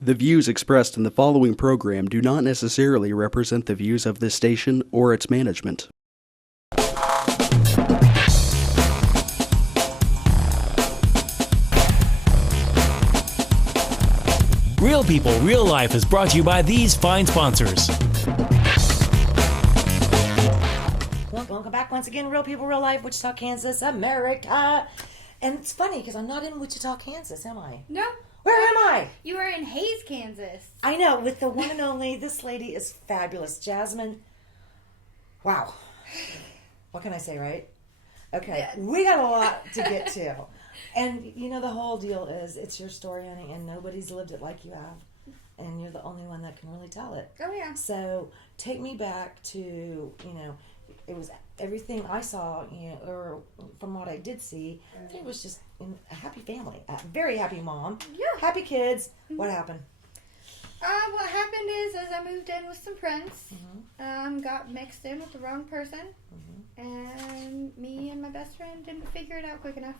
The views expressed in the following program do not necessarily represent the views of this station or its management. Real People, Real Life is brought to you by these fine sponsors. Welcome back once again, Real People, Real Life, Wichita, Kansas, America. And it's funny because I'm not in Wichita, Kansas, am I? No. Where am I? You are in Hays, Kansas. I know, with the one and only, this lady is fabulous. Jasmine, wow. What can I say, right? Okay, Yeah. We got a lot to get to. And, you know, the whole deal is, it's your story, honey, and nobody's lived it like you have. And you're the only one that can really tell it. Oh, yeah. So, take me back to, you know, it was everything I saw, you know, or from what I did see, it was just a happy family. A very happy mom. Yeah. Happy kids. What happened? What happened is, as I moved in with some friends, got mixed in with the wrong person, and me and my best friend didn't figure it out quick enough.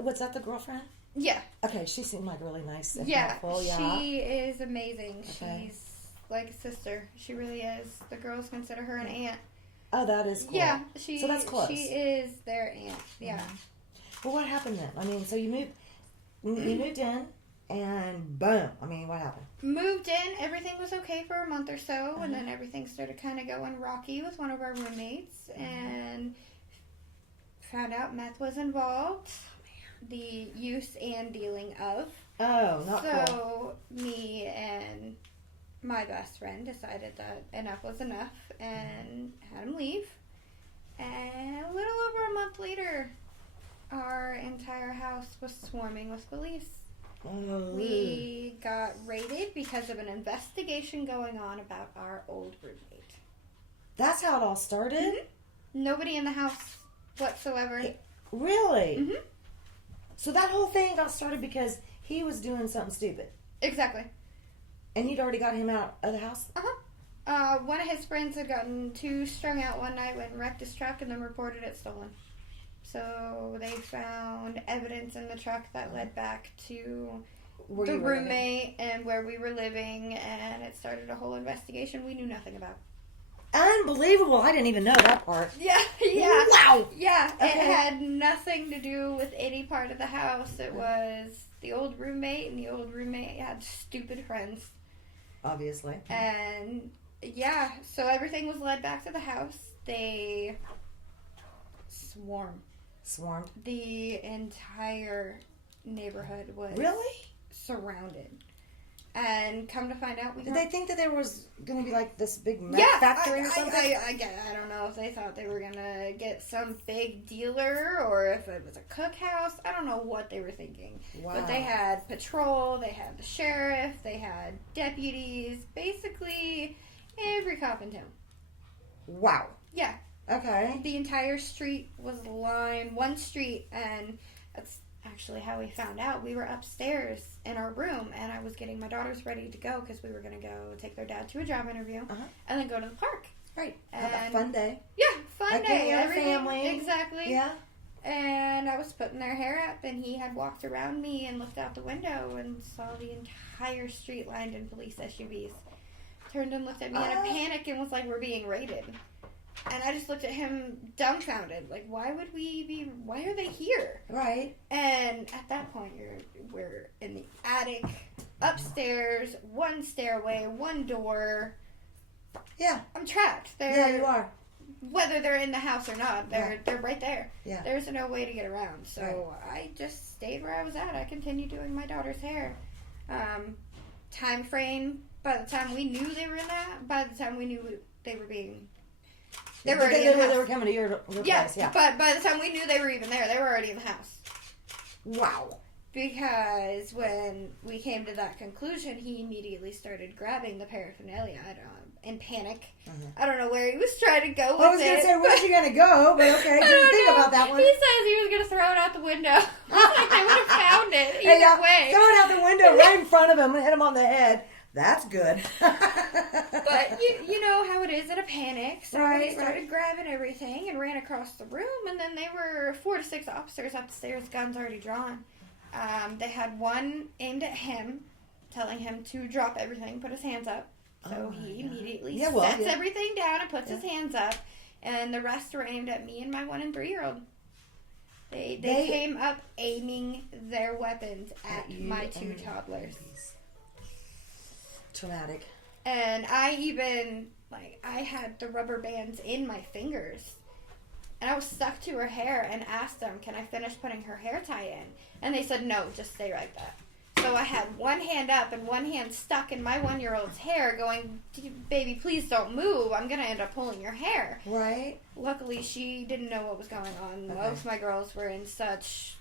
Was that the girlfriend? Yeah. Okay, she seemed like really nice and Yeah. helpful. Yeah. She is amazing. Okay. She's like a sister. She really is. The girls consider her an aunt. Oh, that is cool. Yeah. So that's close. She is their aunt. Yeah. Well, what happened then? I mean, so you moved in, and boom. I mean, what happened? Moved in, everything was okay for a month or so, and then everything started kind of going rocky with one of our roommates, and found out meth was involved, the use and dealing of. Oh, not cool. So me and my best friend decided that enough was enough and had him leave. And a little over a month later, our entire house was swarming with police. Oh. We got raided because of an investigation going on about our old roommate. That's how it all started? Nobody in the house whatsoever. Really? Mm-hmm. So that whole thing got started because he was doing something stupid. Exactly. And you'd already got him out of the house? One of his friends had gotten too strung out one night, went and wrecked his truck, and then reported it stolen. So they found evidence in the truck that led back to the roommate and where we were living, and it started a whole investigation we knew nothing about. Unbelievable. I didn't even know that part. Yeah. Wow. Yeah, Okay. it had nothing to do with any part of the house. It was the old roommate, and the old roommate had stupid friends. Obviously. And, yeah, so everything was led back to the house. They swarmed. The entire neighborhood was surrounded. And come to find out, Did they think that there was going to be like this big meth factory or something? I don't know if they thought they were going to get some big dealer or if it was a cookhouse. I don't know what they were thinking. Wow. But they had patrol, they had the sheriff, they had deputies, basically every cop in town. Wow. Yeah. Okay. The entire street was lined, one street, and that's actually how we found out. We were upstairs in our room, and I was getting my daughters ready to go because we were going to go take their dad to a job interview and then go to the park. Right. And have a fun day. Yeah, fun day. Everything, family. Exactly. Yeah. And I was putting their hair up, and he had walked around me and looked out the window and saw the entire street lined in police SUVs. Turned and looked at me in a panic and was like, "We're being raided." And I just looked at him dumbfounded. Like, why are they here? Right. And at that point, we're in the attic, upstairs, one stairway, one door. Yeah. I'm trapped. Yeah, you are. Whether they're in the house or not, they're right there. Yeah. There's no way to get around. So I just stayed where I was at. I continued doing my daughter's hair. Time frame, by the time we knew they were in that, by the time we knew they were being... They were already in the house. They were coming to your place, yeah. But by the time we knew they were even there, they were already in the house. Wow. Because when we came to that conclusion, he immediately started grabbing the paraphernalia in panic. I don't know where he was trying to go with it. I was going to say, where's he going to go? But okay, didn't think about that one. He says he was going to throw it out the window. Like they would have found it either way. Throw it out the window right in front of him and hit him on the head. That's good. But you know how it is in a panic. So Right, he started grabbing everything and ran across the room. And then they were 4 to 6 officers up the stairs, guns already drawn. They had one aimed at him, telling him to drop everything, put his hands up. So Oh my he God. immediately Yeah, well, sets yeah. everything down and puts his hands up. And the rest were aimed at me and my 1 and 3-year-old. They came up aiming their weapons at you my and 2 your toddlers. babies. Traumatic. And I even, I had the rubber bands in my fingers. And I was stuck to her hair and asked them, can I finish putting her hair tie in? And they said, no, just stay like that. So I had one hand up and one hand stuck in my 1-year-old's hair going, baby, please don't move. I'm going to end up pulling your hair. Right. Luckily, she didn't know what was going on. Okay. Most of my girls were in such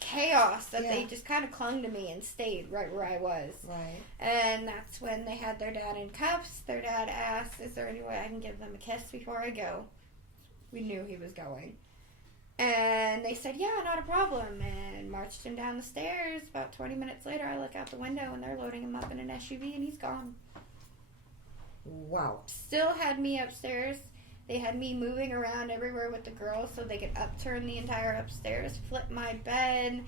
chaos that they Yeah. just kind of clung to me and stayed right where I was. Right. And that's when they had their dad in cuffs. Their dad asked, is there any way I can give them a kiss before I go? We knew he was going. And they said, yeah, not a problem, and marched him down the stairs. About 20 minutes later, I look out the window, and they're loading him up in an SUV, and he's gone. Wow. Still had me upstairs. They had me moving around everywhere with the girls so they could upturn the entire upstairs, flip my bed,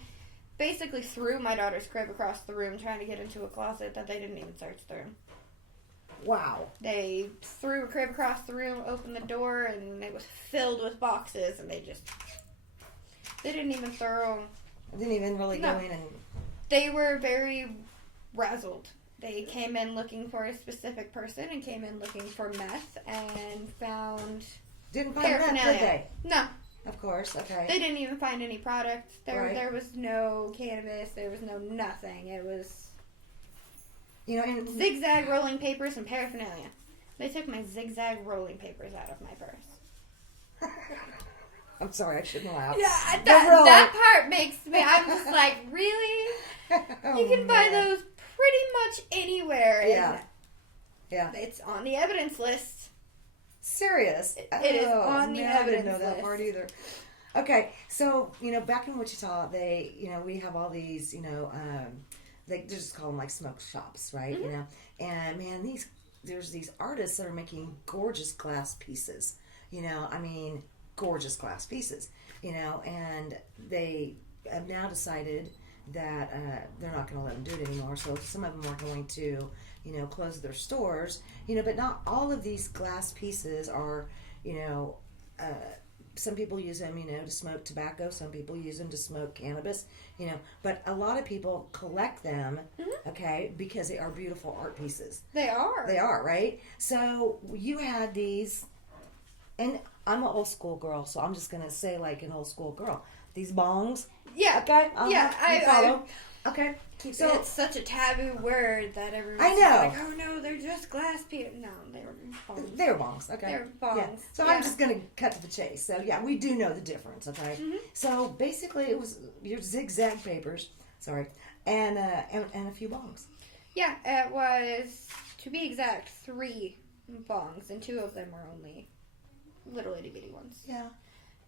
basically threw my daughter's crib across the room trying to get into a closet that they didn't even search through. Wow. They threw a crib across the room, opened the door, and it was filled with boxes, and they didn't even throw. I didn't even really No. go in and. They were very razzled. They came in looking for a specific person and came in looking for meth and found Didn't find that, paraphernalia. did they? No, Of course. Okay. they didn't even find any product. Right. There was no cannabis. There was no nothing. It was And zigzag rolling papers and paraphernalia. They took my zigzag rolling papers out of my purse. I'm sorry, I shouldn't laugh. Yeah, But really. that part makes me. I'm just like, really? Oh, You can buy man. those pretty much anywhere. and Yeah. Yeah. It's on the evidence list. Serious. It is on the man, I didn't know evidence that list. part either. Okay, so back in Wichita, they we have all these they just call them like smoke shops, right? Mm-hmm. And man, there's these artists that are making gorgeous glass pieces. I mean, gorgeous glass pieces. And they have now decided that they're not going to let them do it anymore. So some of them are going to, close their stores. But not all of these glass pieces are, some people use them, to smoke tobacco. Some people use them to smoke cannabis, But a lot of people collect them, okay, because they are beautiful art pieces. They are. They are, right? So you had these, and I'm an old school girl, so I'm just going to say like an old school girl. These bongs. Yeah. Okay. Yeah. You follow? Okay. So it's such a taboo word that everyone's I know. like, oh no, they're just glass pieces. No, they were bongs. they're bongs. Okay. They're bongs. Yeah. So Yeah. I'm just going to cut to the chase. So yeah, we do know the difference. Okay. So basically, it was your zigzag papers. Sorry, and a few bongs. Yeah, it was, to be exact, 3 bongs, and 2 of them were only little itty bitty ones. Yeah.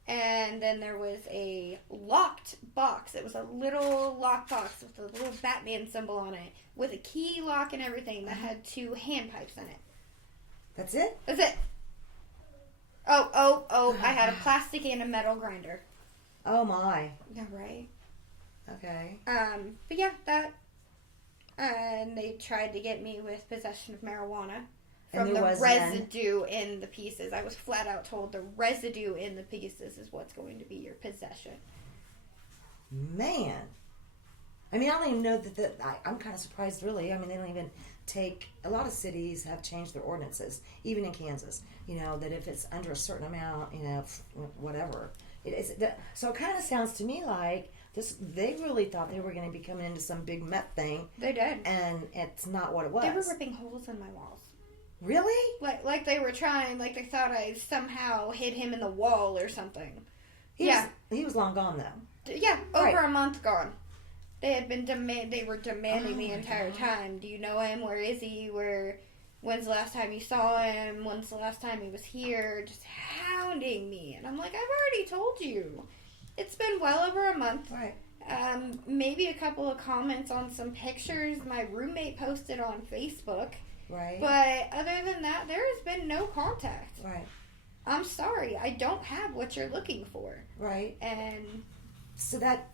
And then there was a locked box. It was a little locked box with a little Batman symbol on it, with a key lock and everything that had 2 handpipes in it. That's it. That's it. Oh, I had a plastic and a metal grinder. Oh my. Yeah, right. Okay. But yeah, that. And they tried to get me with possession of marijuana And from there the was none? residue in the pieces. I was flat out told the residue in the pieces is what's going to be your possession. Man. I mean, I don't even know that I'm kind of surprised, really. I mean, they don't even take. A lot of cities have changed their ordinances, even in Kansas. That if it's under a certain amount, whatever. So it kind of sounds to me like this. They really thought they were going to be coming into some big meth thing, They did. and it's not what it was. They were ripping holes in my walls. Really? Like they were trying, like they thought I somehow hid him in the wall or something. He was long gone though. Yeah, over Right. a month gone. They had been they were demanding the entire time. Do you know him? Where is he? When's the last time you saw him? When's the last time he was here? Just hounding me. And I'm like, I've already told you. It's been well over a month. Right. Maybe a couple of comments on some pictures my roommate posted on Facebook. Right. But other than that, there has been no contact. Right. I'm sorry. I don't have what you're looking for. Right. And So that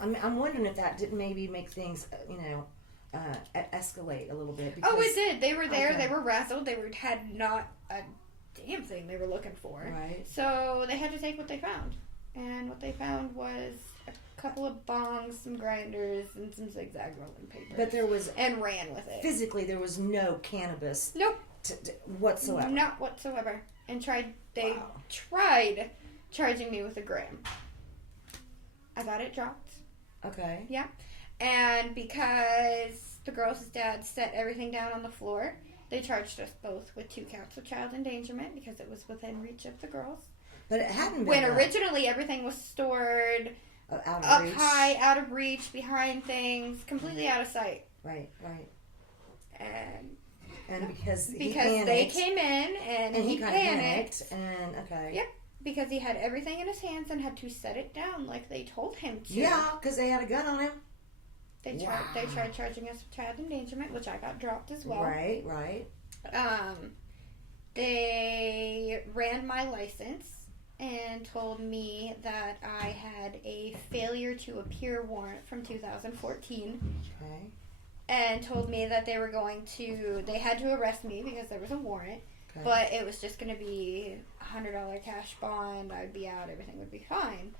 I'm wondering if that didn't maybe make things escalate a little bit. Because, Oh, it did. They were there. Okay. They were razzled. They had not a damn thing they were looking for. Right. So they had to take what they found. And what they found was a couple of bongs, some grinders, and some zigzag rolling paper. But there was... And ran with it. Physically, there was no cannabis Nope. whatsoever. Not whatsoever. And they Wow. tried charging me with a gram. I got it dropped. Okay. Yeah. And because the girls' dad set everything down on the floor, they charged us both with 2 counts of child endangerment because it was within reach of the girls. But it hadn't been When that. originally everything was stored Out of up reach. high, out of reach, behind things, completely out of sight. Right, right. And because they panicked, came in and he kind panicked. of panicked. And, okay. Yep. Because he had everything in his hands and had to set it down like they told him to. Yeah, because they had a gun on him. They tried charging us with child endangerment, which I got dropped as well. Right, right. They ran my license and told me that I had a failure to appear warrant from 2014. Okay. And told me that they had to arrest me because there was a warrant. Okay. But it was just going to be $100 cash bond. I'd be out. Everything would be fine.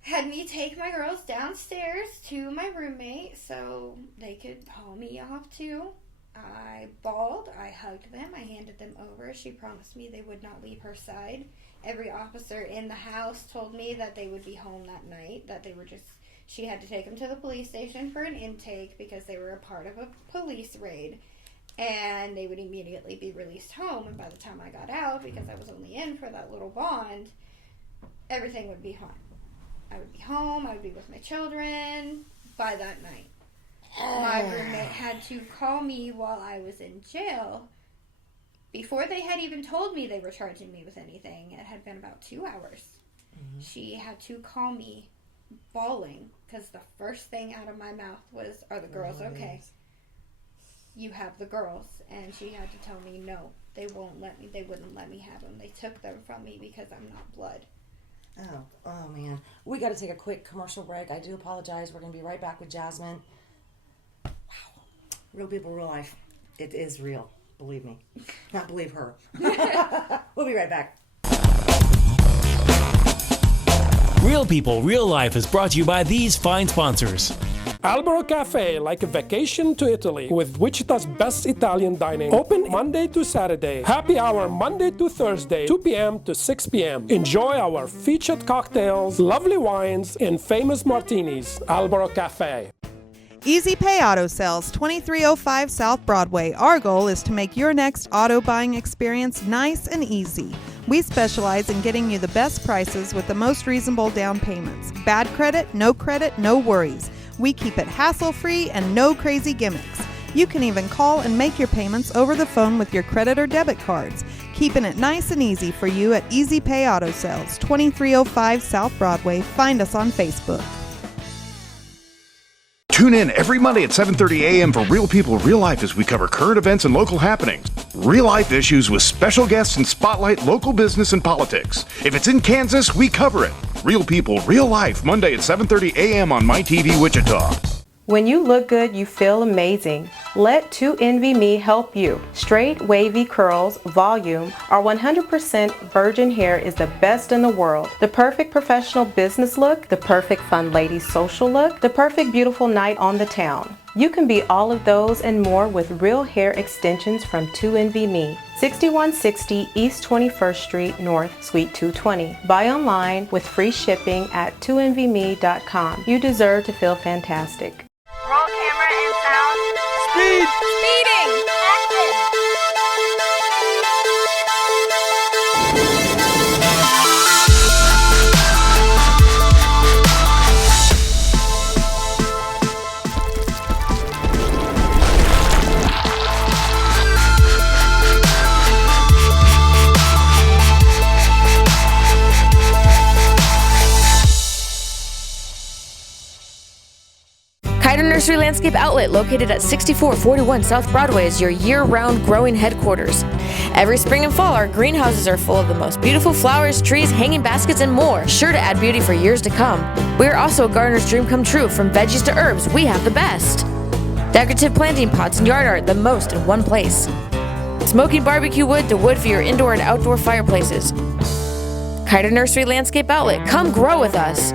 Had me take my girls downstairs to my roommate so they could haul me off too. I bawled. I hugged them. I handed them over. She promised me they would not leave her side. Every officer in the house told me that they would be home that night. That they were she had to take them to the police station for an intake because they were a part of a police raid. And they would immediately be released home. And by the time I got out, because I was only in for that little bond, everything would be fine. I would be home. I would be with my children by that night. My roommate had to call me while I was in jail. Before they had even told me they were charging me with anything, it had been about 2 hours. Mm-hmm. She had to call me bawling because the first thing out of my mouth was, "Are the girls okay?" You have the girls. And she had to tell me, no, they wouldn't let me have them. They took them from me because I'm not blood. Oh man. We got to take a quick commercial break. I do apologize. We're going to be right back with Jasmine. Wow. Real people, real life. It is real. Believe me. Not believe her. We'll be right back. Real People, Real Life is brought to you by these fine sponsors. Albero Cafe, like a vacation to Italy, with Wichita's best Italian dining. Open Monday to Saturday. Happy hour Monday to Thursday, 2 p.m. to 6 p.m. Enjoy our featured cocktails, lovely wines, and famous martinis. Albero Cafe. Easy Pay Auto Sales, 2305 South Broadway. Our goal is to make your next auto buying experience nice and easy. We specialize in getting you the best prices with the most reasonable down payments. Bad credit, no worries. We keep it hassle-free and no crazy gimmicks. You can even call and make your payments over the phone with your credit or debit cards. Keeping it nice and easy for you at Easy Pay Auto Sales, 2305 South Broadway. Find us on Facebook. Tune in every Monday at 7:30 a.m. for Real People, Real Life as we cover current events and local happenings. Real life issues with special guests and spotlight local business and politics. If it's in Kansas, we cover it. Real People, Real Life, Monday at 7:30 a.m. on MyTV Wichita. When you look good, you feel amazing. Let 2NV help you. Straight, wavy curls, volume, our 100% virgin hair is the best in the world. The perfect professional business look, the perfect fun lady social look, the perfect beautiful night on the town. You can be all of those and more with real hair extensions from 2NV 6160 East 21st Street North, Suite 220. Buy online with free shipping at 2NVme.com. You deserve to feel fantastic. Roll camera and sound. Speed! Speeding! Action! Kiter Nursery Landscape Outlet, located at 6441 South Broadway, is your year-round growing headquarters. Every spring and fall, our greenhouses are full of the most beautiful flowers, trees, hanging baskets, and more, sure to add beauty for years to come. We are also a gardener's dream come true. From veggies to herbs, we have the best. Decorative planting pots and yard art, the most in one place. Smoking barbecue wood to wood for your indoor and outdoor fireplaces. Kiter Nursery Landscape Outlet, come grow with us.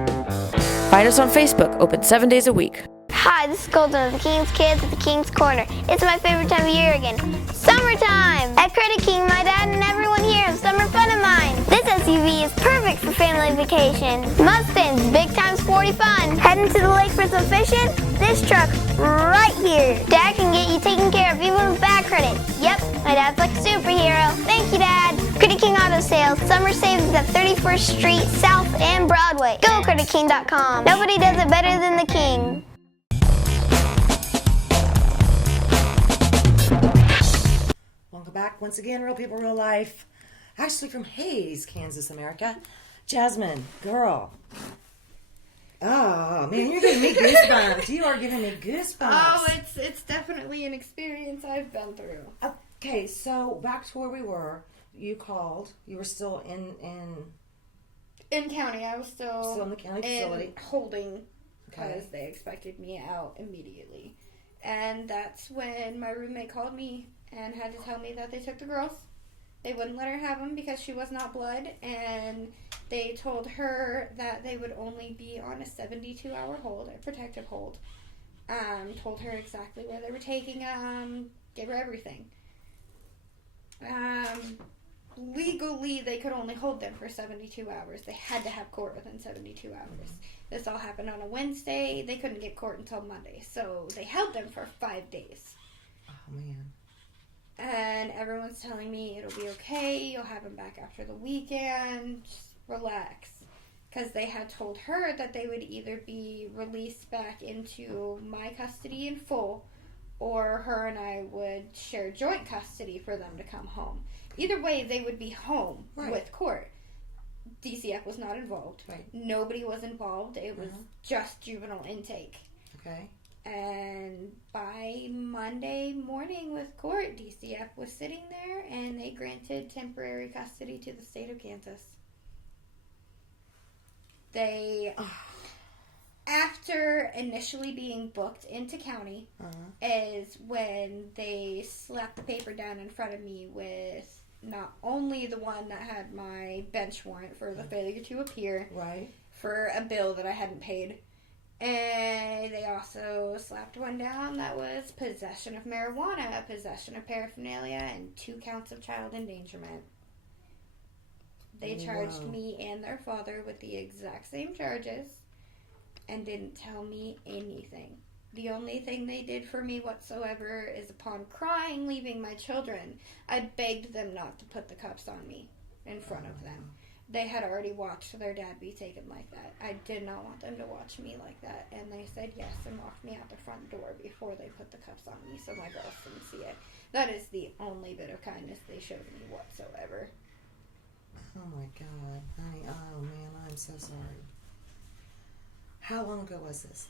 Find us on Facebook, open 7 days a week. Hi, this is Golden of the King's Kids at the King's Corner. It's my favorite time of year again. Summertime! At Credit King, my dad and everyone here have summer fun in mind. This SUV is perfect for family vacation. Mustang's big time sporty fun. Heading to the lake for some fishing? This truck right here. Dad can get you taken care of even with bad credit. Yep, my dad's like a superhero. Thank you, Dad. Credit King Auto Sales. Summer savings at 31st Street South and Broadway. Go CreditKing.com. Nobody does it better than the King. Welcome back once again, Real People, Real Life. Actually from Hayes, Kansas, America. Jasmine, girl. Oh, man, you're giving me goosebumps. You are giving me goosebumps. Oh, it's definitely an experience I've been through. Okay, so back to where we were. You called. You were still in county. I was still in the county facility. Holding, because Okay. they expected me out immediately. And that's when my roommate called me and had to tell me that they took the girls. They wouldn't let her have them because she was not blood, and they told her that they would only be on a 72-hour hold, a protective hold. Told her exactly where they were taking them, gave her everything. Legally, they could only hold them for 72 hours. They had to have court within 72 hours. This all happened on a Wednesday. They couldn't get court until Monday, so they held them for 5 days. Oh, man. And everyone's telling me it'll be okay, you'll have him back after the weekend, just relax. Because they had told her that they would either be released back into my custody in full, or her and I would share joint custody for them to come home. Either way, they would be home with court. DCF was not involved. Right. Nobody was involved. It was just juvenile intake. Okay. And by Monday morning with court, DCF was sitting there and they granted temporary custody to the state of Kansas. They, after initially being booked into county, is when they slapped the paper down in front of me with not only the one that had my bench warrant for the failure to appear, for a bill that I hadn't paid, and they also slapped one down that was possession of marijuana, possession of paraphernalia, and 2 counts of child endangerment. They charged me and their father with the exact same charges and didn't tell me anything. The only thing they did for me whatsoever is upon crying, leaving my children, I begged them not to put the cuffs on me in front of them. They had already watched their dad be taken like that. I did not want them to watch me like that. And they said yes and walked me out the front door before they put the cuffs on me so my girls didn't see it. That is the only bit of kindness they showed me whatsoever. Oh my God, honey. Oh man, I'm so sorry. How long ago was this?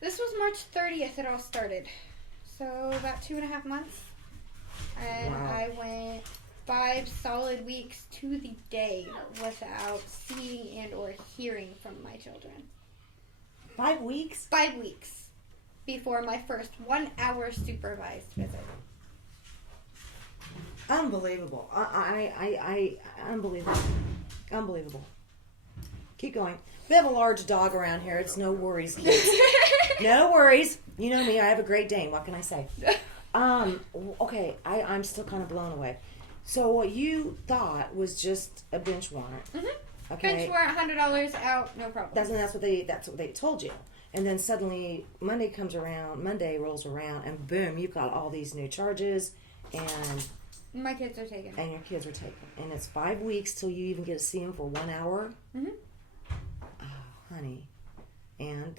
This was March 30th it all started. So about 2.5 months. And I went 5 solid weeks to the day without seeing and or hearing from my children. 5 weeks? 5 weeks before my first 1 hour supervised visit. Unbelievable. Unbelievable. Unbelievable. Keep going. We have a large dog around here. It's no worries, kids. No worries. You know me. I have a Great Dane. What can I say? Okay. I'm still kind of blown away. So what you thought was just a bench warrant. Mm-hmm. Okay. Bench warrant, $100 out, no problem. That's what they told you. And then suddenly Monday rolls around, and boom, you've got all these new charges, and my kids are taken. And your kids are taken. And it's 5 weeks till you even get to see them for 1 hour. Mm-hmm. Oh, honey. And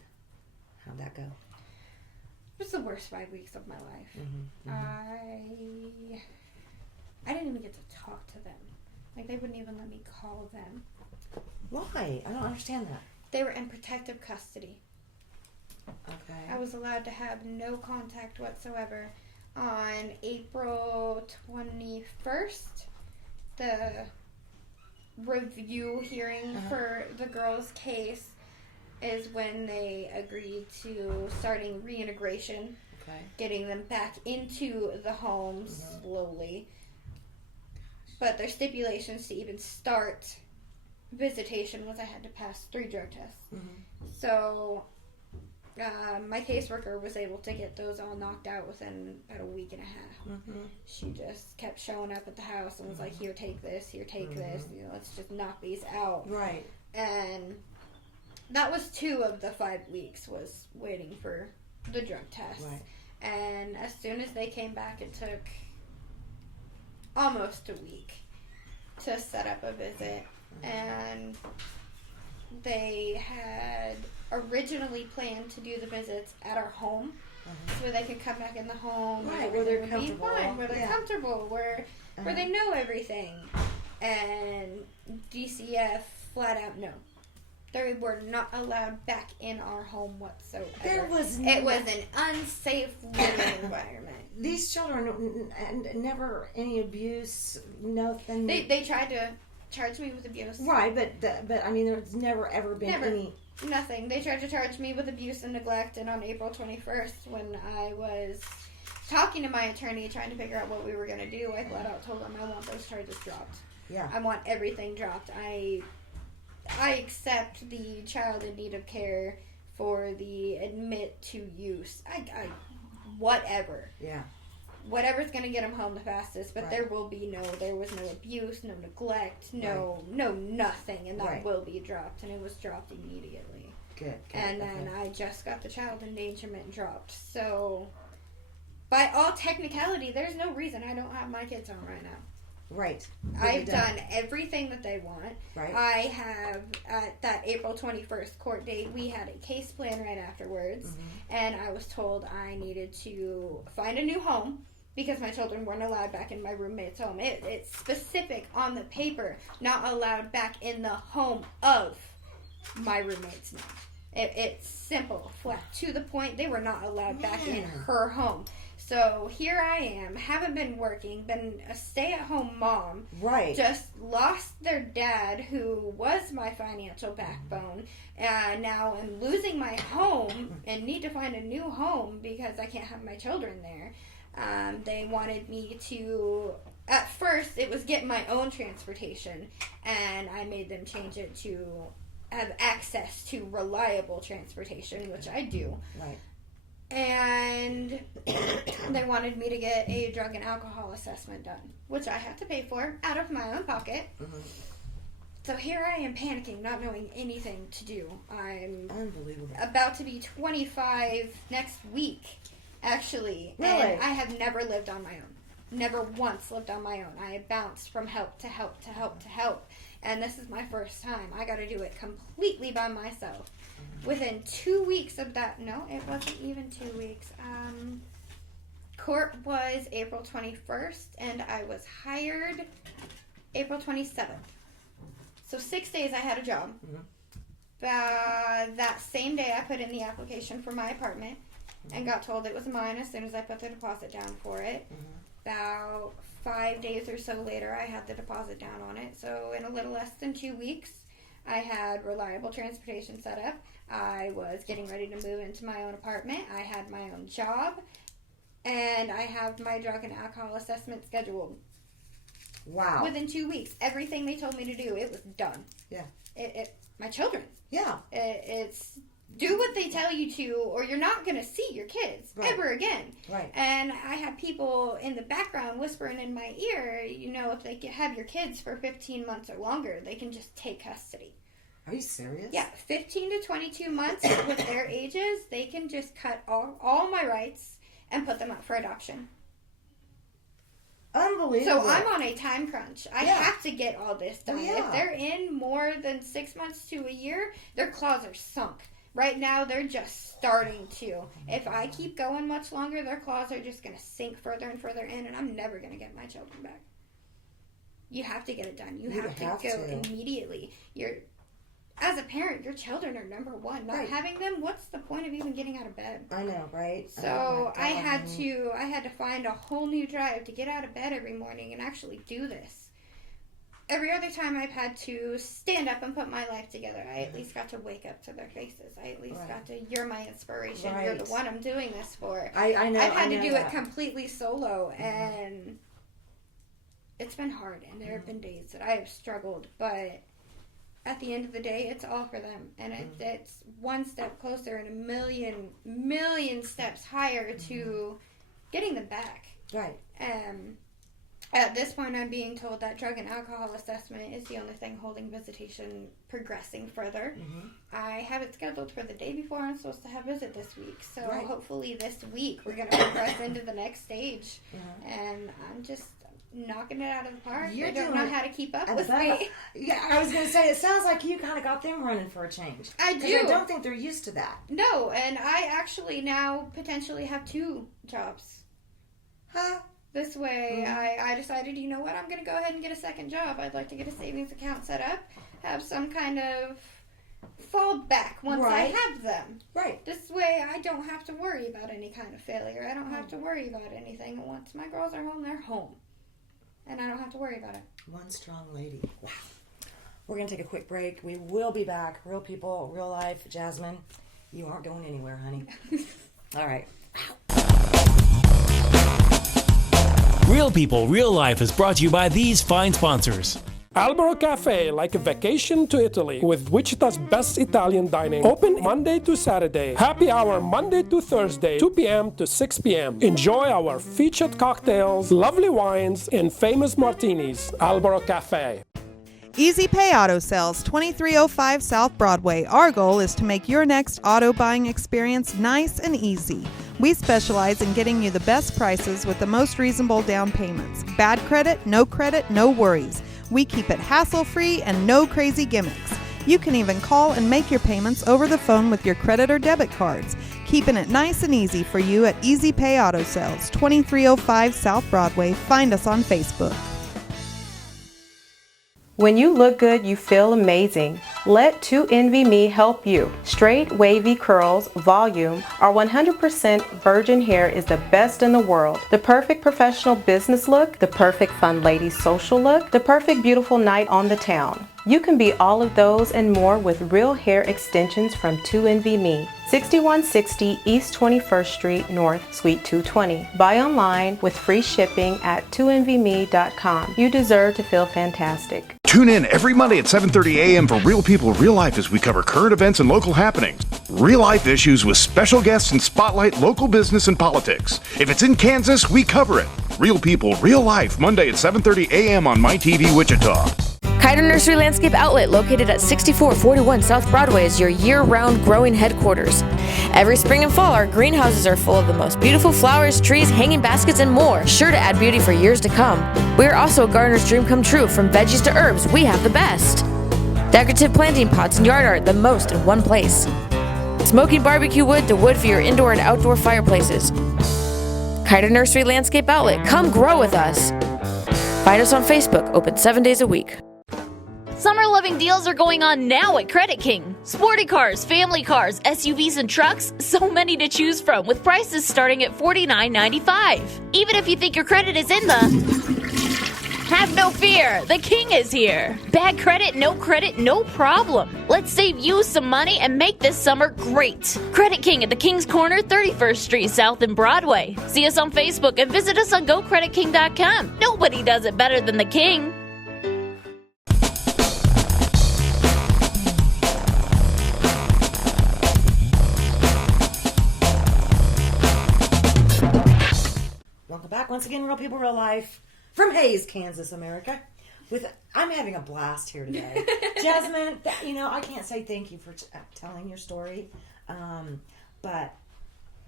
how'd that go? It was the worst 5 weeks of my life. Mm-hmm. Mm-hmm. I didn't even get to talk to them. Like, they wouldn't even let me call them. Why? I don't understand that. They were in protective custody. Okay. I was allowed to have no contact whatsoever. On April 21st, the review hearing for the girls' case is when they agreed to starting reintegration getting them back into the home slowly. But their stipulations to even start visitation was I had to pass 3 drug tests. So my caseworker was able to get those all knocked out within about a week and a half. She just kept showing up at the house and was like, here, take this, here, take this. You know, let's just knock these out. Right. And that was 2 of the 5 weeks was waiting for the drug test. Right. And as soon as they came back, it took almost a week to set up a visit. And they had originally planned to do the visits at our home, so where they could come back in the home, Right, where where they're would be comfortable. fine, where they're Yeah. comfortable, where they know everything. And DCF flat out no. They were not allowed back in our home whatsoever. It was an unsafe living environment. These children, and never any abuse, nothing. They tried to charge me with abuse. Right, but I mean, there's never ever been any. Nothing. They tried to charge me with abuse and neglect, and on April 21st, when I was talking to my attorney trying to figure out what we were going to do, I flat out told them I want those charges dropped. Yeah. I want everything dropped. I accept the child in need of care for the admit to use. I whatever. Yeah. Whatever's going to get them home the fastest, but Right. there was no abuse, no neglect, no nothing, and that will be dropped, and it was dropped immediately. Good. And then I just got the child endangerment dropped. So, by all technicality, there's no reason I don't have my kids home right now. Right. I've done everything that they want. Right. I have, at that April 21st court date, we had a case plan right afterwards, and I was told I needed to find a new home because my children weren't allowed back in my roommate's home. It's specific on the paper, not allowed back in the home of my roommate's name. It's simple, flat, to the point. They were not allowed back in her home. So here I am, haven't been working, been a stay-at-home mom. Right. Just lost their dad, who was my financial backbone, and now I'm losing my home and need to find a new home because I can't have my children there. They wanted me to, at first it was get my own transportation, and I made them change it to have access to reliable transportation, which I do. Right. And they wanted me to get a drug and alcohol assessment done, which I have to pay for out of my own pocket. So here I am panicking, not knowing anything to do. I'm Unbelievable. about to be 25 next week, actually. Really? And I have never lived on my own. Never once lived on my own. I have bounced from help to help to help to help. And this is my first time. I got to do it completely by myself. Within 2 weeks of that, no, it wasn't even 2 weeks. Court was April 21st, and I was hired April 27th. So 6 days I had a job. That same day I put in the application for my apartment and got told it was mine as soon as I put the deposit down for it. About 5 days or so later, I had the deposit down on it. So in a little less than 2 weeks, I had reliable transportation set up. I was getting ready to move into my own apartment. I had my own job. And I have my drug and alcohol assessment scheduled. Wow. Within 2 weeks. Everything they told me to do, it was done. Yeah. My children. Yeah. It's do what they tell you to, or you're not going to see your kids ever again. Right. And I have people in the background whispering in my ear, you know, if they have your kids for 15 months or longer, they can just take custody. Are you serious? Yeah, 15 to 22 months with their ages, they can just cut all my rights and put them up for adoption. Unbelievable. So I'm on a time crunch. I have to get all this done. If they're in more than 6 months to a year, their claws are sunk. Right now, they're just starting to. If I keep going much longer, their claws are just going to sink further and further in, and I'm never going to get my children back. You have to get it done. You have to go immediately. As a parent, your children are number one. Not having them, what's the point of even getting out of bed? I know, right? So I had to find a whole new drive to get out of bed every morning and actually do this. every other time I've had to stand up and put my life together, I at least got to wake up to their faces. I at least got to, you're my inspiration. You're the one I'm doing this for. I know. I've had to do that. it completely solo, and it's been hard, and there have been days that I have struggled, but at the end of the day, it's all for them, and it's one step closer and a million steps higher to getting them back. Right. At this point, I'm being told that drug and alcohol assessment is the only thing holding visitation progressing further. I have it scheduled for the day before I'm supposed to have visit this week, so hopefully this week we're going to progress into the next stage, and I'm just knocking it out of the park. I don't know how to keep up with me. Yeah, I was going to say, it sounds like you kind of got them running for a change. I do. I don't think they're used to that. No, and I actually now potentially have 2 jobs. Huh? This way, I decided, you know what, I'm going to go ahead and get a second job. I'd like to get a savings account set up, have some kind of fallback once I have them. Right. This way, I don't have to worry about any kind of failure. I don't have to worry about anything. Once my girls are home, they're home. And I don't have to worry about it. One strong lady. Wow. We're going to take a quick break. We will be back. Real people, real life. Jasmine, you aren't going anywhere, honey. All right. Real People, Real Life is brought to you by these fine sponsors. Albero Cafe, like a vacation to Italy, with Wichita's best Italian dining. Open Monday to Saturday. Happy hour Monday to Thursday, 2 p.m. to 6 p.m. Enjoy our featured cocktails, lovely wines, and famous martinis. Albero Cafe. Easy Pay Auto Sales, 2305 South Broadway. Our goal is to make your next auto buying experience nice and easy. We specialize in getting you the best prices with the most reasonable down payments. Bad credit, no worries. We keep it hassle-free and no crazy gimmicks. You can even call and make your payments over the phone with your credit or debit cards. Keeping it nice and easy for you at Easy Pay Auto Sales, 2305 South Broadway. Find us on Facebook. When you look good, you feel amazing. Let 2NVMe help you. Straight, wavy curls, volume, our 100% virgin hair is the best in the world. The perfect professional business look, the perfect fun lady social look, the perfect beautiful night on the town. You can be all of those and more with real hair extensions from 2NVMe. 6160 East 21st Street North, Suite 220. Buy online with free shipping at 2NVMe.com. You deserve to feel fantastic. Tune in every Monday at 7:30 a.m. for Real People, Real Life as we cover current events and local happenings. Real life issues with special guests and spotlight local business and politics. If it's in Kansas, we cover it. Real People, Real Life, Monday at 7:30 a.m. on MyTV Wichita. Kiter Nursery Landscape Outlet, located at 6441 South Broadway, is your year-round growing headquarters. Every spring and fall, our greenhouses are full of the most beautiful flowers, trees, hanging baskets, and more, sure to add beauty for years to come. We are also a gardener's dream come true. From veggies to herbs, we have the best. Decorative planting pots and yard art, the most in one place. Smoking barbecue wood to wood for your indoor and outdoor fireplaces. Kiter Nursery Landscape Outlet, come grow with us. Find us on Facebook, open 7 days a week. Summer loving deals are going on now at Credit King. Sporty cars, family cars, SUVs, and trucks, so many to choose from with prices starting at $49.95. Even if you think your credit is in the... Have no fear, the King is here. Bad credit, no problem. Let's save you some money and make this summer great. Credit King at the King's Corner, 31st Street South and Broadway. See us on Facebook and visit us on GoCreditKing.com. Nobody does it better than the King. Welcome back once again, Real People, Real Life, from Hayes, Kansas, America. I'm having a blast here today. Jasmine, I can't say thank you for telling your story, but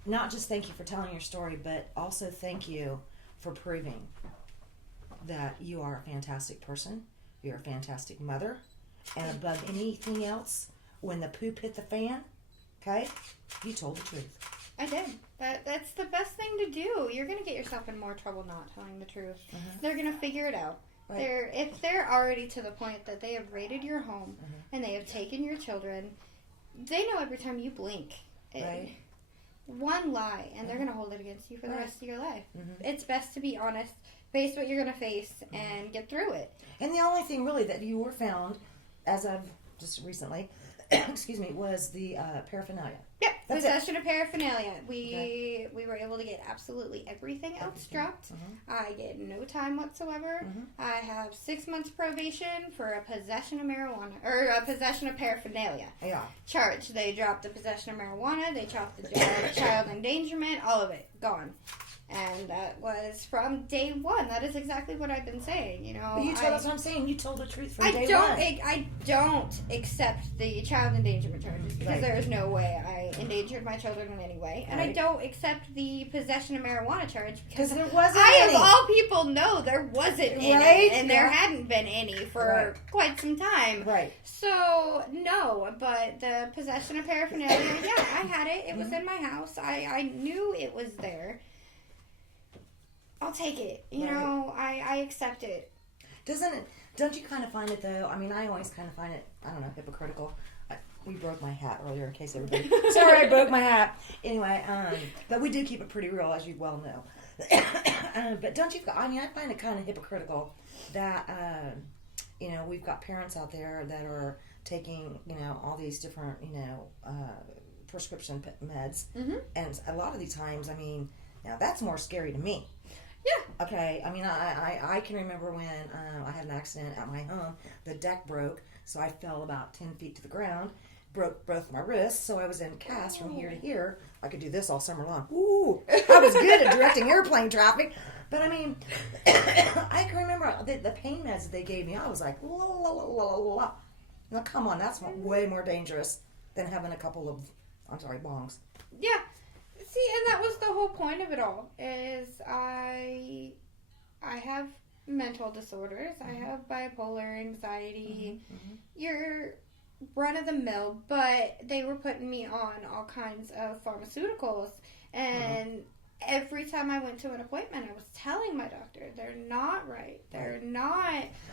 not just thank you for telling your story, but also thank you for proving that you are a fantastic person, you're a fantastic mother, and above anything else, when the poop hit the fan, okay, you told the truth. I did. That's the best thing to do. You're going to get yourself in more trouble not telling the truth. They're going to figure it out. Right. If they're already to the point that they have raided your home and they have taken your children, they know every time you blink. one lie, and they're going to hold it against you for the rest of your life. It's best to be honest, face what you're going to face, and get through it. And the only thing really that you were found, as of just recently, excuse me, was the paraphernalia. Yep, That's possession of paraphernalia. We were able to get absolutely everything else dropped. I get no time whatsoever. I have 6 months probation for a possession of marijuana, or a possession of paraphernalia. Yeah. Charge. They dropped the possession of marijuana, they dropped the child endangerment, all of it, gone. And that was from day one. That is exactly what I've been saying. You know, But that's what I'm saying. You told the truth from day one. one. I don't accept the child endangerment charges because there is no way I endangered my children in any way, and I don't accept the possession of marijuana charge because there wasn't any. Of all people know there wasn't any, and there hadn't been any for quite some time. Right. So no, but the possession of paraphernalia, I had it. It was in my house. I knew it was there. I'll take it. You know, I accept it. Don't you kind of find it, though? I mean, I always kind of find it, I don't know, hypocritical. We broke my hat earlier, in case everybody... Sorry, I broke my hat. Anyway, but we do keep it pretty real, as you well know. But don't you... I mean, I find it kind of hypocritical that, you know, we've got parents out there that are taking, you know, all these different, you know, prescription meds. And a lot of these times, I mean, now that's more scary to me. Yeah. Okay. I mean, I can remember when I had an accident at my home. The deck broke, so I fell about 10 feet to the ground. Broke both my wrists, so I was in cast from here to here. I could do this all summer long. Ooh, I was good at directing airplane traffic. But I mean, I can remember the pain meds that they gave me. I was like, la la la la la. Now come on, that's way more dangerous than having a couple of, bongs. Yeah. See, and that was the whole point of it all, is I have mental disorders. I have bipolar, anxiety. You're run-of-the-mill, but they were putting me on all kinds of pharmaceuticals. And every time I went to an appointment, I was telling my doctor, they're not right.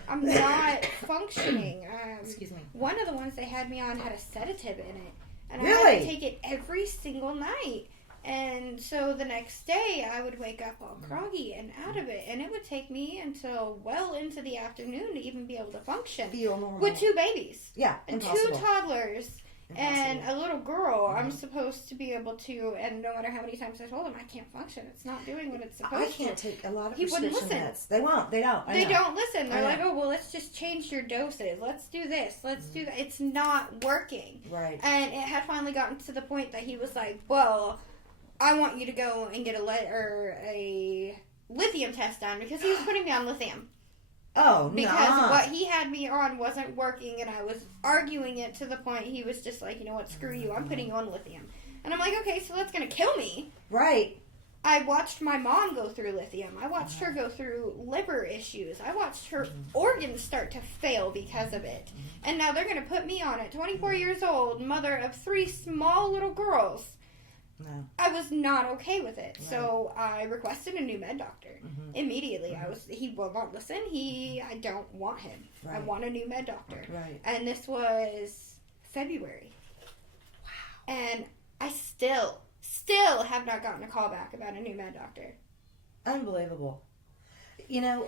I'm not functioning. Excuse me. One of the ones they had me on had a sedative in it. And Really? I had to take it every single night. And so the next day, I would wake up all groggy and out of it. And it would take me until well into the afternoon to even be able to function. Feel normal. With 2 babies. Yeah, and impossible. 2 toddlers. And a little girl. I'm supposed to be able to, and no matter how many times I told him, I can't function. It's not doing what it's supposed to. I can't take a lot of He wouldn't prescription listen. meds. They won't. They don't. They don't listen. They're like, oh, well, let's just change your doses. Let's do this. Let's do that. It's not working. Right. And it had finally gotten to the point that he was like, well, I want you to go and get a lithium test done because he was putting me on lithium. Oh, Because what he had me on wasn't working, and I was arguing it to the point he was just like, you know what, screw you, I'm putting you on lithium. And I'm like, okay, so that's going to kill me. Right. I watched my mom go through lithium. I watched her go through liver issues. I watched her organs start to fail because of it. And now they're going to put me on it. 24 years old, mother of 3 small little girls. No. I was not okay with it. Right. So I requested a new med doctor immediately. He will not listen. I don't want him. Right. I want a new med doctor. Right. And this was February. Wow. And I still have not gotten a call back about a new med doctor. Unbelievable. You know,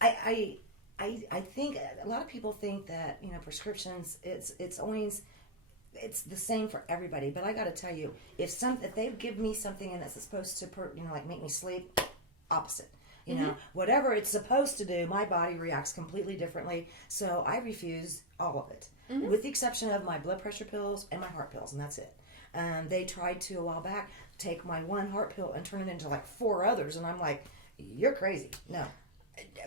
I think a lot of people think that, you know, prescriptions, it's always, it's the same for everybody. But I got to tell you, if they give me something and it's supposed to, like make me sleep, opposite. You know, whatever it's supposed to do, my body reacts completely differently. So I refuse all of it, with the exception of my blood pressure pills and my heart pills, and that's it. They tried to, a while back, take my one heart pill and turn it into like 4 others, and I'm like, you're crazy. No.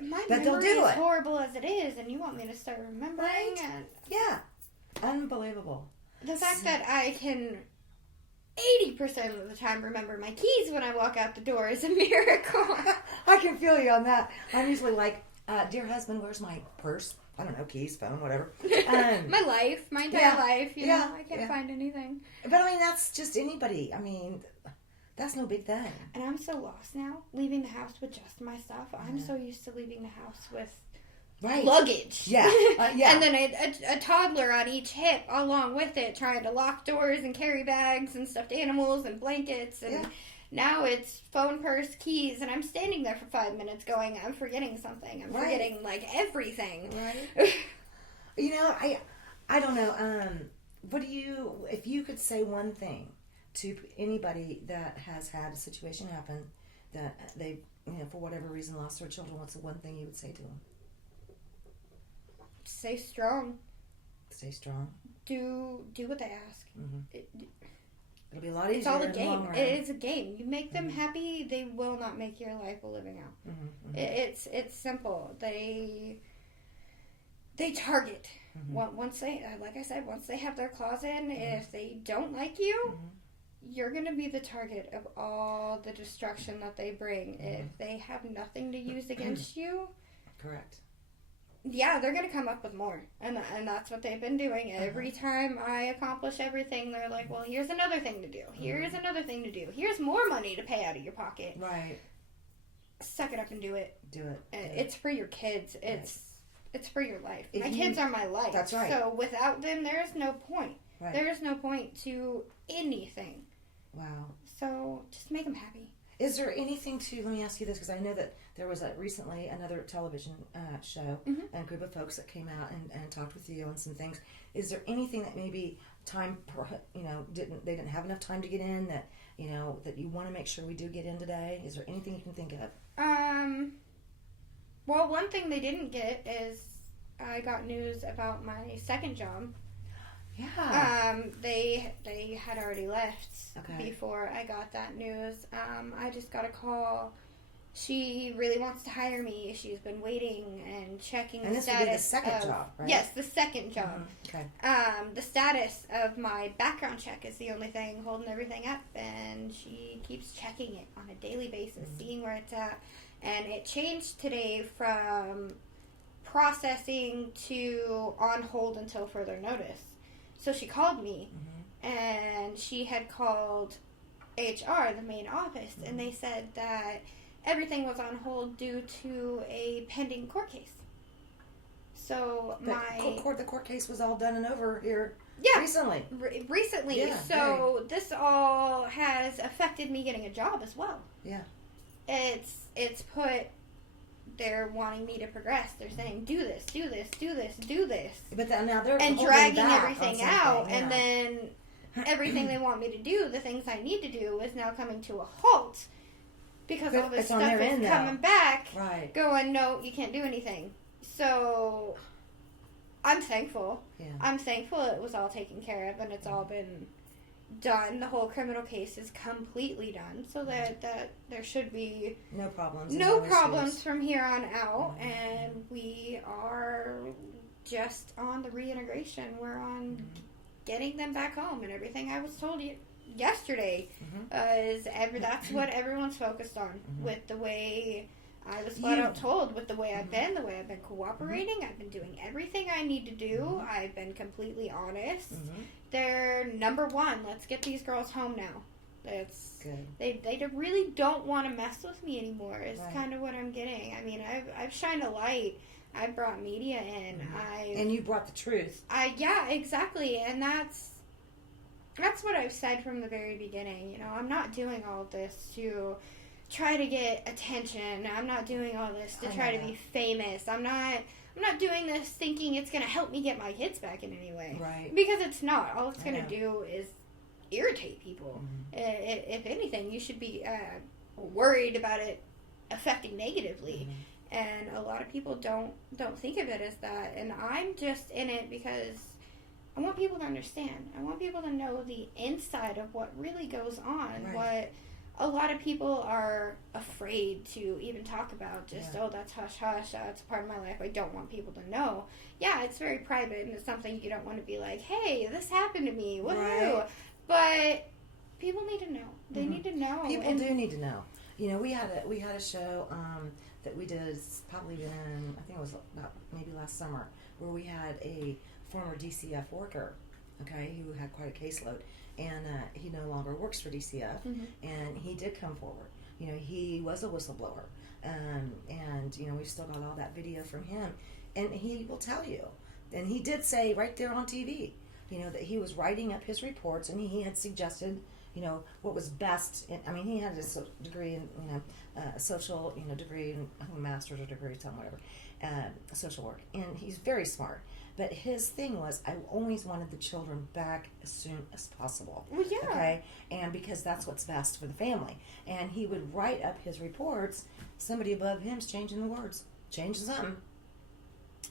My but memory they'll do is it. horrible as it is, and you want me to start remembering? Right? And Yeah. Unbelievable. the fact that I can 80% of the time remember my keys when I walk out the door is a miracle. I can feel you on that. I'm usually like, dear husband, where's my purse? I don't know, keys, phone, whatever. My life, my entire life, you know, I can't yeah. find anything. But I mean, that's just anybody. I mean, that's no big thing. And I'm so lost now, leaving the house with just my stuff. I'm so used to leaving the house with luggage. Yeah. Yeah. And then a toddler on each hip along with it, trying to lock doors and carry bags and stuffed animals and blankets. And now it's phone, purse, keys. And I'm standing there for 5 minutes going, I'm forgetting something. I'm forgetting, like, everything. Right. You know, I don't know. What do you, if you could say one thing to anybody that has had a situation happen that they, for whatever reason lost their children, what's the one thing you would say to them? Stay strong. Stay strong. Do what they ask. It'll be a lot easier. It's all a game. It is a game. You make them happy, they will not make your life a living hell. It's simple. They target. Once they, like I said, once they have their claws in, if they don't like you, you're going to be the target of all the destruction that they bring. If they have nothing to use against you, correct. Yeah, they're going to come up with more. And that's what they've been doing. Every time I accomplish everything, they're like, well, here's another thing to do. Here's another thing to do. Here's more money to pay out of your pocket. Right. Suck it up and do it. Do it. It's for your kids. It's for your life. My kids are my life. That's right. So without them, there's no point. Right. There's no point to anything. Wow. So just make them happy. Is there anything to, let me ask you this, because I know that there was recently another television show and a group of folks that came out and talked with you on some things. Is there anything that maybe they didn't have enough time to get in that you want to make sure we do get in today? Is there anything you can think of? Well, one thing they didn't get is I got news about my second job. Yeah. They had already left before I got that news. I just got a call. She really wants to hire me. She's been waiting and checking the status. And this would be the second job, right? Yes, the second job. Okay. The status of my background check is the only thing holding everything up, and she keeps checking it on a daily basis, seeing where it's at. And it changed today from processing to on hold until further notice. So she called me, and she had called HR, the main office, and they said that everything was on hold due to a pending court case. So the court case was all done and over here recently. Recently. Yeah, so this all has affected me getting a job as well. Yeah. It's put... They're wanting me to progress. They're saying, do this, do this, do this, do this. But now they're and dragging everything out, yeah. And then everything they want me to do, the things I need to do, is now coming to a halt because all this stuff is coming back. Right. Going, no, you can't do anything. So I'm thankful. Yeah. I'm thankful it was all taken care of and it's all been done. The whole criminal case is completely done, so that there should be no problems. No problems from here on out, and we are just on the reintegration. We're on getting them back home, and everything I was told yesterday is that's what everyone's focused on. With the way I was flat out told, with the way I've been, the way I've been cooperating, I've been doing everything I need to do. I've been completely honest. They're number one. Let's get these girls home now. That's good. They really don't want to mess with me anymore. Is kind of what I'm getting. I mean, I've shined a light. I brought media in. And you brought the truth. Yeah, exactly. And that's what I've said from the very beginning. You know, I'm not doing all of this to try to get attention. I'm not doing all this to try to be famous. I'm not doing this thinking it's going to help me get my kids back in any way. Right. Because it's not. All it's going to do is irritate people. If anything, you should be worried about it affecting negatively. And a lot of people don't think of it as that. And I'm just in it because I want people to understand. I want people to know the inside of what really goes on. What a lot of people are afraid to even talk about. Just, that's hush-hush. It's part of my life. I don't want people to know. Yeah, it's very private, and it's something you don't want to be like, hey, this happened to me. Woohoo. But people need to know. They need to know. People do need to know. You know, we had a show that we did. It's probably been, I think it was about maybe last summer, where we had a former DCF worker, who had quite a caseload. And he no longer works for DCF, and he did come forward. You know, he was a whistleblower, and you know, we've still got all that video from him. and he will tell you. And he did say right there on TV, that he was writing up his reports, and he had suggested, what was best. He had a degree in, a social, degree, and a master's or degree, something, whatever, social work. And he's very smart. But his thing was, I always wanted the children back as soon as possible. Well, yeah. Okay? And because that's what's best for the family. And he would write up his reports. Somebody above him's changing the words. Changing something.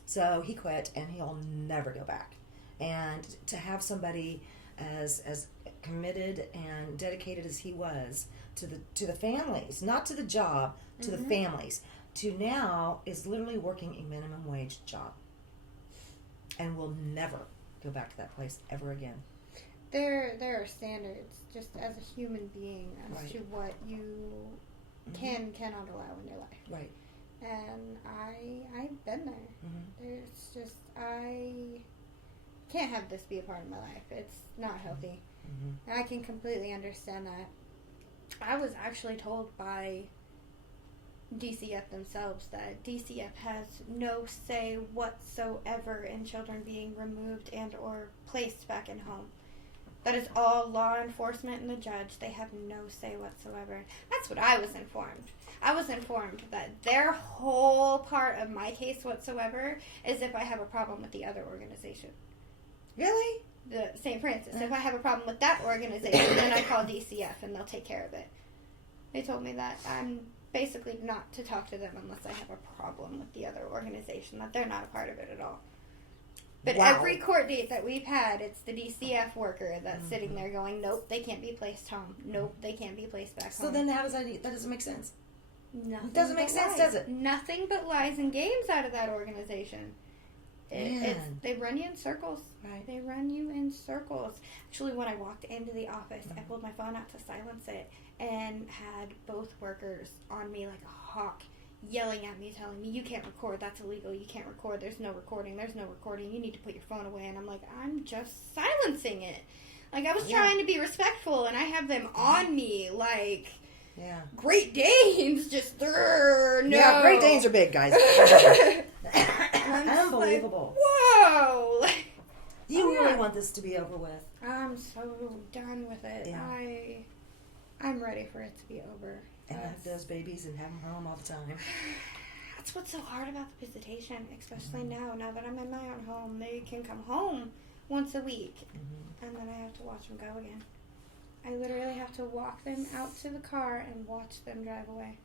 So he quit, and he'll never go back. And to have somebody as committed and dedicated as he was to the families, not to the job, to the families, to now is literally working a minimum wage job. And will never go back to that place ever again. There are standards, just as a human being, as to what you cannot allow in your life. Right. And I've been there. There's just, I can't have this be a part of my life. It's not healthy. And I can completely understand that. I was actually told by DCF themselves that DCF has no say whatsoever in children being removed and or placed back in home. That is all law enforcement and the judge. They have no say whatsoever. That's what I was informed. I was informed that their whole part of my case whatsoever is if I have a problem with the other organization. Really? The St. Francis. If I have a problem with that organization, then I call DCF and they'll take care of it. They told me that I'm basically not to talk to them unless I have a problem with the other organization, that they're not a part of it at all. But every court date that we've had, it's the DCF worker that's sitting there going, nope, they can't be placed home. Nope, they can't be placed back home. So then how does that doesn't make sense? Nothing it doesn't make sense, does it? Nothing but lies and games out of that organization. They run you in circles. Right. They run you in circles. Actually, when I walked into the office, I pulled my phone out to silence it and had both workers on me like a hawk, yelling at me, telling me, you can't record, that's illegal, you can't record, there's no recording, you need to put your phone away. And I'm like, I'm just silencing it. Like, I was trying to be respectful, and I have them on me like... Yeah. Great Danes, just no. Yeah, Great Danes are big, guys. Unbelievable. Like, whoa! You really want this to be over with? I'm so done with it. Yeah. I'm ready for it to be over. And have those babies and have them home all the time. That's what's so hard about the visitation, especially now that I'm in my own home. They can come home once a week, and then I have to watch them go again. I literally have to walk them out to the car and watch them drive away.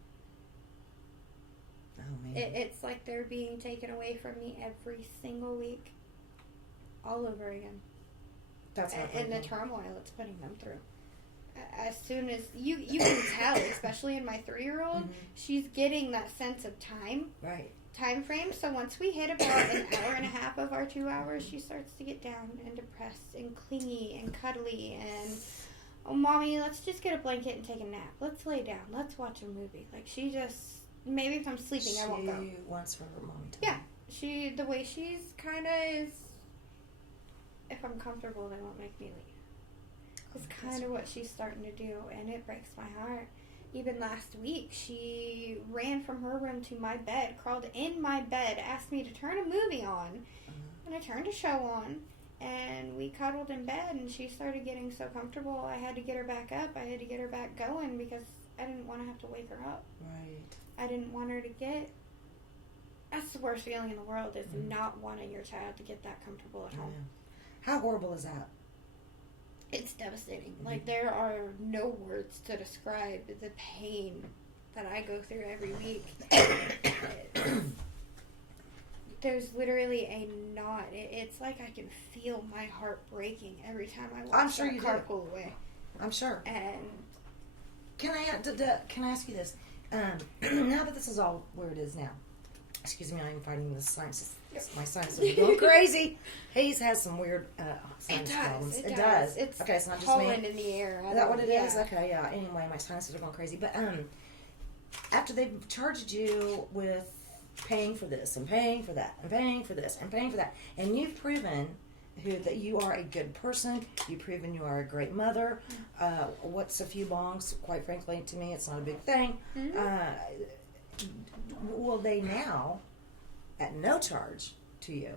Oh, man. It's like they're being taken away from me every single week. All over again. That's and the turmoil it's putting them through. As soon as you can tell, especially in my 3-year-old, she's getting that sense of time. Right. Time frame. So once we hit about an hour and a half of our 2 hours, she starts to get down and depressed and clingy and cuddly and, oh, Mommy, let's just get a blanket and take a nap. Let's lay down. Let's watch a movie. Like, she just, maybe if I'm sleeping, I won't go. She wants her mommy Yeah. time. The way she's kind of is, if I'm comfortable, they won't make me leave. It's kind of what she's starting to do, and it breaks my heart. Even last week, she ran from her room to my bed, crawled in my bed, asked me to turn a movie on, and I turned a show on, and we cuddled in bed, and she started getting so comfortable, I had to get her back up, I had to get her back going, because I didn't want to have to wake her up. Right. I didn't want her to get... That's the worst feeling in the world, is not wanting your child to get that comfortable at home. How horrible is that? It's devastating. Like, there are no words to describe the pain that I go through every week. There's literally a knot. It's like I can feel my heart breaking every time I watch that car pull away. I'm sure. And can I ask you this? Now that this is all where it is now, excuse me, I'm fighting the sinuses. My sinuses are going crazy. Hayes has some weird sinus problems. It does. It's okay, it's not just pollen me. in the air. Is that what it is? Okay, yeah. Anyway, my sinuses are going crazy. But after they've charged you with paying for this and paying for that and paying for this and paying for that, and you've proven that you are a good person, you've proven you are a great mother. What's a few bongs? Quite frankly, to me, it's not a big thing. Will they now, at no charge to you,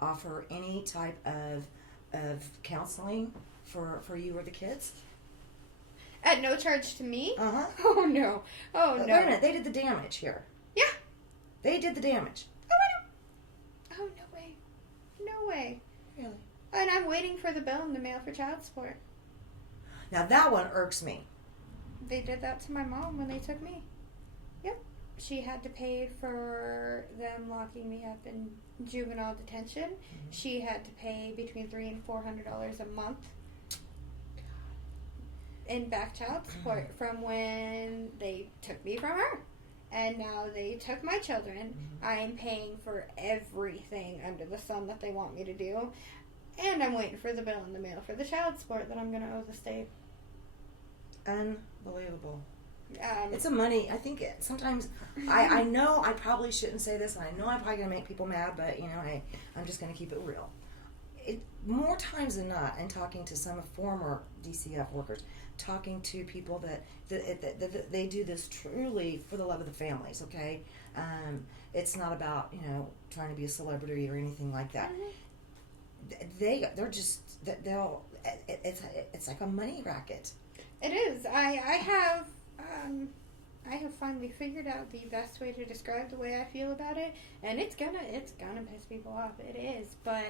offer any type of counseling for you or the kids? At no charge to me? Uh-huh. Oh, no. Oh, no. Wait a minute. They did the damage here. Yeah. They did the damage. Oh, I don't. Oh, no way. No way. Really? And I'm waiting for the bill in the mail for child support. Now, that one irks me. They did that to my mom when they took me. Yep. She had to pay for them locking me up in juvenile detention. Mm-hmm. She had to pay between $300 and $400 a month in back child support from when they took me from her. And now they took my children. I'm paying for everything under the sun that they want me to do. And I'm waiting for the bill in the mail for the child support that I'm going to owe the state. Unbelievable. It's a money. I think sometimes I know I probably shouldn't say this, and I know I'm probably going to make people mad, but I'm just going to keep it real. More times than not, and talking to some former DCF workers, talking to people that they do this truly for the love of the families. Okay, it's not about trying to be a celebrity or anything like that. They're just they'll. It's like a money racket. It is. I have finally figured out the best way to describe the way I feel about it, and it's gonna piss people off. It is, but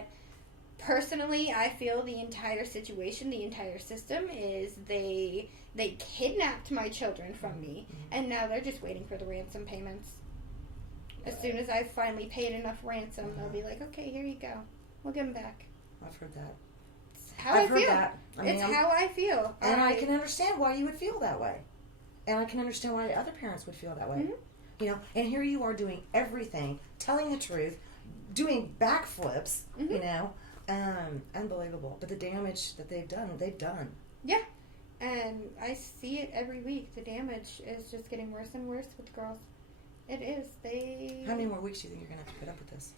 personally, I feel the entire situation, the entire system is they kidnapped my children from me, and now they're just waiting for the ransom payments. As soon as I've finally paid enough ransom, they'll be like, okay, here you go. We'll give them back. I've heard that. It's how I feel. Heard that. How I feel. And I can understand why you would feel that way. And I can understand why other parents would feel that way. Mm-hmm. And here you are doing everything, telling the truth, doing backflips, unbelievable. But the damage that they've done. Yeah. And I see it every week. The damage is just getting worse and worse with girls. It is. How many more weeks do you think you're going to have to put up with this?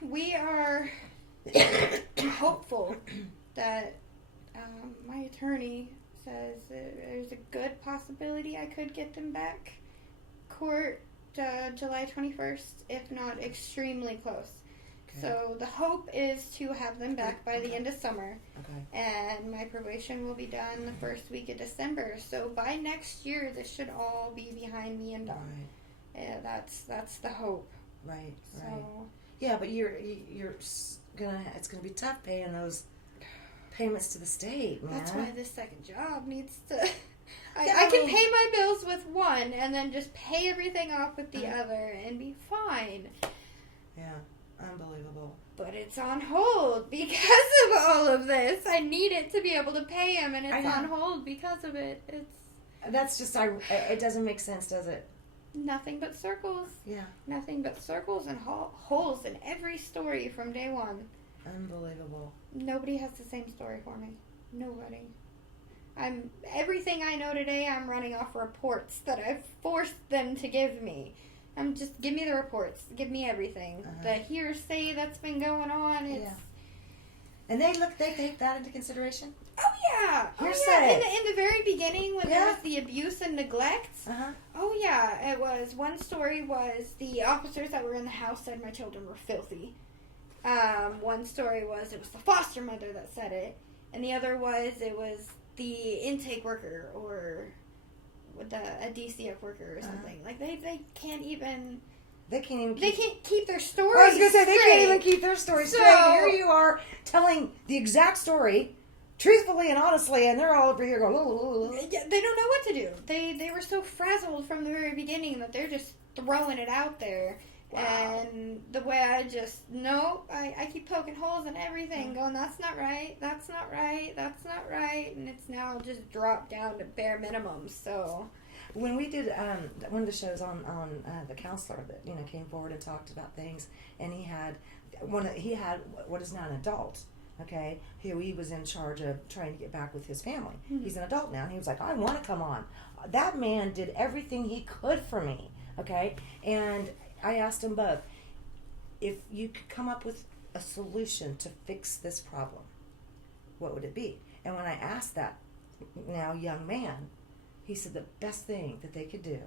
We are hopeful that my attorney says there's a good possibility I could get them back. Court July 21st, if not extremely close. Okay. So the hope is to have them back by the end of summer. Okay. And my probation will be done the first week of December. So by next year, this should all be behind me and done. Right. Yeah, that's the hope. Right. Right. Yeah, but it's gonna be tough paying those payments to the state, man. That's why this second job needs to. I can pay my bills with one and then just pay everything off with the other and be fine. Yeah, unbelievable. But it's on hold because of all of this. I need it to be able to pay him, and it's on hold because of it. That's just it doesn't make sense, does it? Nothing but circles. Yeah. Nothing but circles and holes in every story from day one. Unbelievable. Nobody has the same story for me. Nobody. Everything I know today, I'm running off reports that I've forced them to give me. Give me the reports. Give me everything. The hearsay that's been going on. And they take that into consideration? Oh, yeah. Hearsay. Oh, yeah. In the very beginning when there was the abuse and neglect. Oh, yeah. It was, one story was the officers that were in the house said my children were filthy. One story was it was the foster mother that said it. And the other was it was the intake worker or a DCF worker or something. Like, they can't even... They can't keep their stories straight. I was going to say, they can't even keep their stories straight. Here you are telling the exact story, truthfully and honestly, and they're all over here going, yeah, they don't know what to do. They were so frazzled from the very beginning that they're just throwing it out there. Wow. And the way I keep poking holes in everything, going, that's not right, that's not right, that's not right, and it's now just dropped down to bare minimum, so... When we did one of the shows on the counselor that came forward and talked about things, and he had what is now an adult, okay, who he was in charge of trying to get back with his family. Mm-hmm. He's an adult now, and he was like, I want to come on. That man did everything he could for me, okay, and I asked them both, if you could come up with a solution to fix this problem, what would it be? And when I asked that now young man, he said the best thing that they could do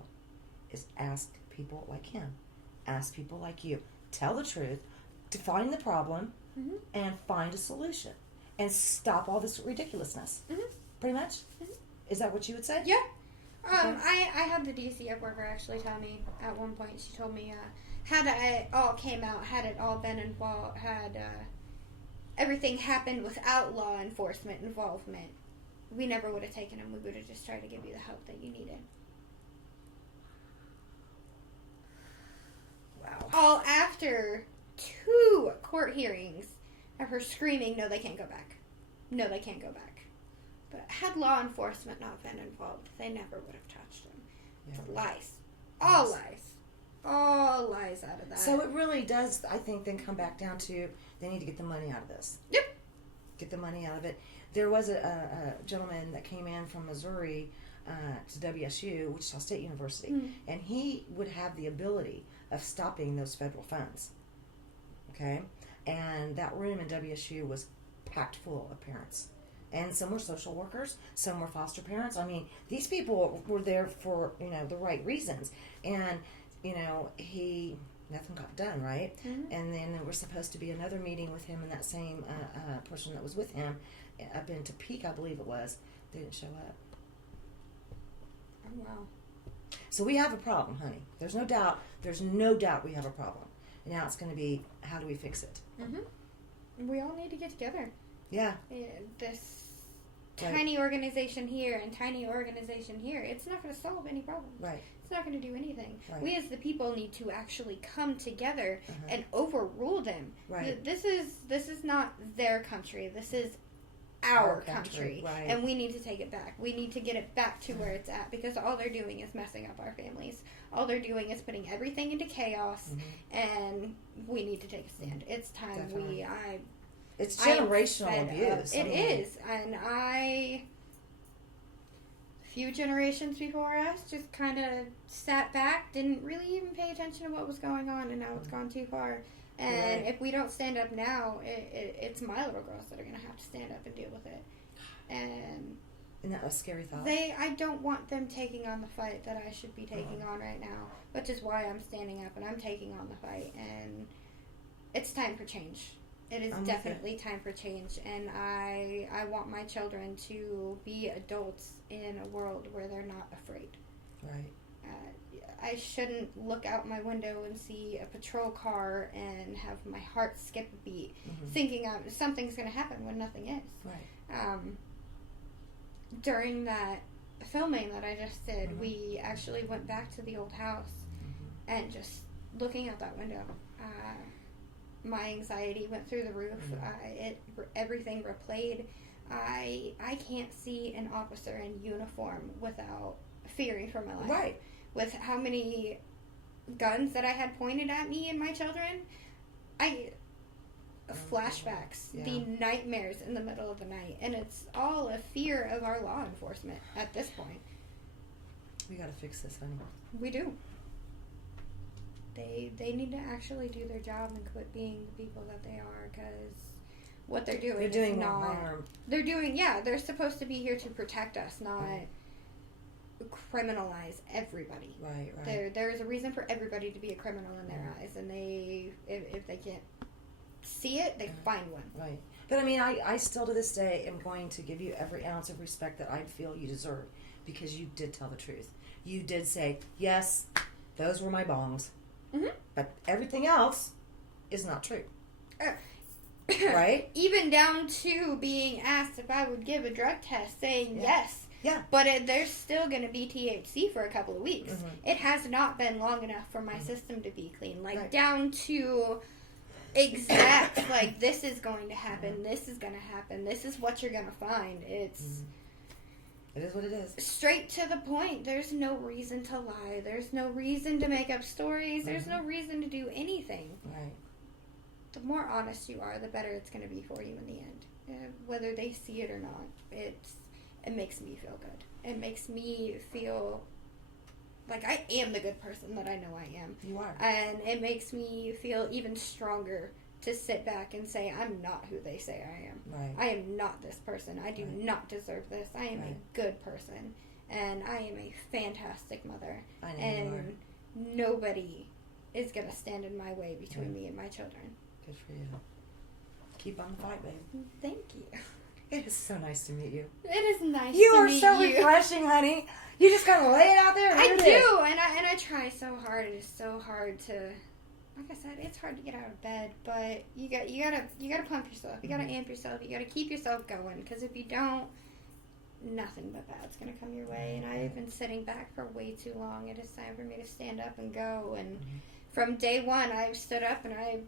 is ask people like him. ask people like you. Tell the truth, define the problem, and find a solution. And stop all this ridiculousness. Pretty much? Is that what you would say? Yeah. I had the DC worker actually tell me at one point, she told me, had it all came out, had it all been involved, had everything happened without law enforcement involvement, we never would have taken him. We would have just tried to give you the help that you needed. Wow. All after 2 court hearings of her screaming, no, they can't go back. No, they can't go back. But had law enforcement not been involved, they never would have touched him. It's lies. All lies. All lies out of that. So it really does, I think, then come back down to they need to get the money out of this. Yep. Get the money out of it. There was a gentleman that came in from Missouri to WSU, Wichita State University, and he would have the ability of stopping those federal funds. Okay? And that room in WSU was packed full of parents. And some were social workers, some were foster parents. I mean, these people were there for, the right reasons. And, nothing got done, right? And then there was supposed to be another meeting with him and that same person that was with him up in Topeka, I believe it was. They didn't show up. Oh, wow. So we have a problem, honey. There's no doubt we have a problem. And now it's going to be, how do we fix it? We all need to get together. Yeah. This tiny organization here and tiny organization here, it's not going to solve any problems. Right. It's not going to do anything. Right. We as the people need to actually come together and overrule them. Right. This is not their country. This is our country. Right. And we need to take it back. We need to get it back to where it's at, because all they're doing is messing up our families. All they're doing is putting everything into chaos, and we need to take a stand. It's time. Definitely. It's generational abuse. It is. And a few generations before us just kind of sat back, didn't really even pay attention to what was going on, and now it's gone too far. And if we don't stand up now, it's my little girls that are going to have to stand up and deal with it. And isn't that a scary thought? I don't want them taking on the fight that I should be taking on right now, which is why I'm standing up and I'm taking on the fight. And it's time for change. It is definitely time for change, and I want my children to be adults in a world where they're not afraid. Right. I shouldn't look out my window and see a patrol car and have my heart skip a beat, thinking something's going to happen when nothing is. Right. During that filming that I just did, we actually went back to the old house and just looking out that window. My anxiety went through the roof. Everything replayed. I can't see an officer in uniform without fearing for my life. Right. With how many guns that I had pointed at me and my children, flashbacks, the nightmares in the middle of the night, and it's all a fear of our law enforcement at this point. We got to fix this, honey. We do. They need to actually do their job and quit being the people that they are, because what they're doing is not harm. They're doing, they're supposed to be here to protect us, not criminalize everybody. Right. There's a reason for everybody to be a criminal in their eyes, and if they can't see it, they find one. Right. But I mean, I still to this day am going to give you every ounce of respect that I feel you deserve, because you did tell the truth. You did say, yes, those were my bongs. But everything else is not true. Right? Even down to being asked if I would give a drug test, saying yes. Yeah. But there's still going to be THC for a couple of weeks. It has not been long enough for my system to be clean. Down to exact, this is going to happen, this is going to happen, this is what you're going to find. It is what it is. Straight to the point. There's no reason to lie. There's no reason to make up stories. There's no reason to do anything. Right. The more honest you are, the better it's going to be for you in the end. Whether they see it or not, it makes me feel good. It makes me feel like I am the good person that I know I am. You are. And it makes me feel even stronger to sit back and say, I'm not who they say I am. Right. I am not this person. I do not deserve this. I am a good person. And I am a fantastic mother. I know and you are. nobody is going to stand in my way between me and my children. Good for you. Keep on the fight, babe. Thank you. It is so nice to meet you. It is nice You to are meet so you. refreshing, honey. You just gotta lay it out there. I do, and I try so hard. It is so hard to, like I said, it's hard to get out of bed. But you gotta pump yourself. You gotta amp yourself. You gotta keep yourself going. Because if you don't, nothing but bad's gonna come your way. And I've been sitting back for way too long. It is time for me to stand up and go. And from day one, I've stood up and I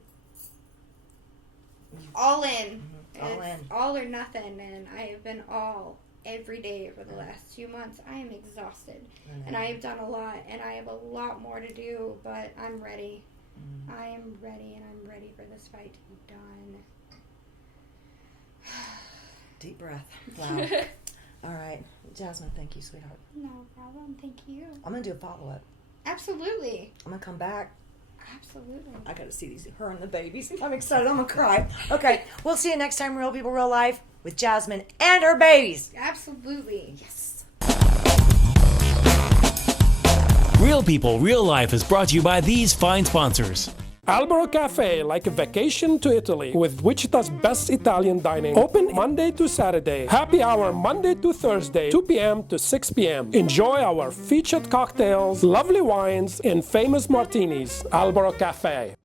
all in. All It's in. all or nothing, and I have been all every day for the last 2 months. I am exhausted, and I have done a lot, and I have a lot more to do, but I'm ready. I am ready, and I'm ready for this fight to be done. Deep breath. Wow. All right. Jasmine, thank you, sweetheart. No problem. Thank you. I'm going to do a follow-up. Absolutely. I'm going to come back. Absolutely. I got to see her and the babies. I'm excited. I'm going to cry. Okay. We'll see you next time, Real People, Real Life, with Jasmine and her babies. Absolutely. Yes. Real People, Real Life is brought to you by these fine sponsors. Albero Cafe, like a vacation to Italy, with Wichita's best Italian dining. Open Monday to Saturday. Happy hour Monday to Thursday, 2 p.m. to 6 p.m. Enjoy our featured cocktails, lovely wines, and famous martinis. Albero Cafe.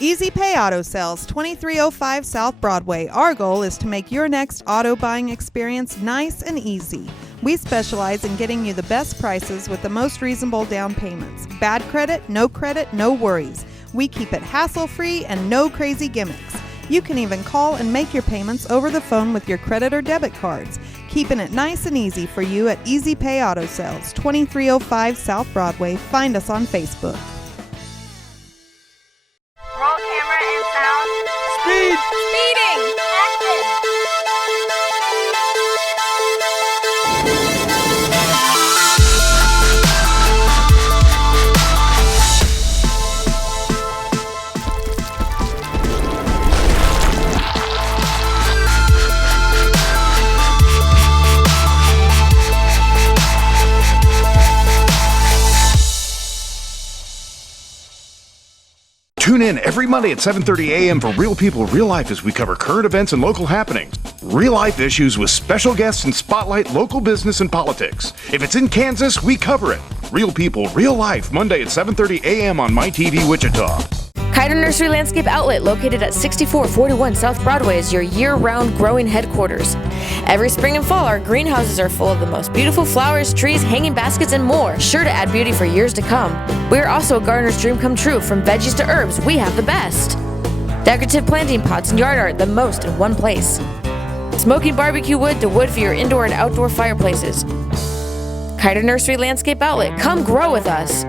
Easy Pay Auto Sales, 2305 South Broadway. Our goal is to make your next auto buying experience nice and easy. We specialize in getting you the best prices with the most reasonable down payments. Bad credit, no worries. We keep it hassle-free and no crazy gimmicks. You can even call and make your payments over the phone with your credit or debit cards. Keeping it nice and easy for you at Easy Pay Auto Sales, 2305 South Broadway. Find us on Facebook. Roll camera and sound. Speed! Speeding! Action! Tune in every Monday at 7:30 a.m. for Real People, Real Life as we cover current events and local happenings. Real life issues with special guests and spotlight local business and politics. If it's in Kansas, we cover it. Real People, Real Life, Monday at 7:30 a.m. on MyTV Wichita. Kiter Nursery Landscape Outlet, located at 6441 South Broadway, is your year-round growing headquarters. Every spring and fall, our greenhouses are full of the most beautiful flowers, trees, hanging baskets, and more, sure to add beauty for years to come. We are also a gardener's dream come true. From veggies to herbs, we have the best. Decorative planting pots and yard art, the most in one place. Smoking barbecue wood to wood for your indoor and outdoor fireplaces. Kiter Nursery Landscape Outlet, come grow with us.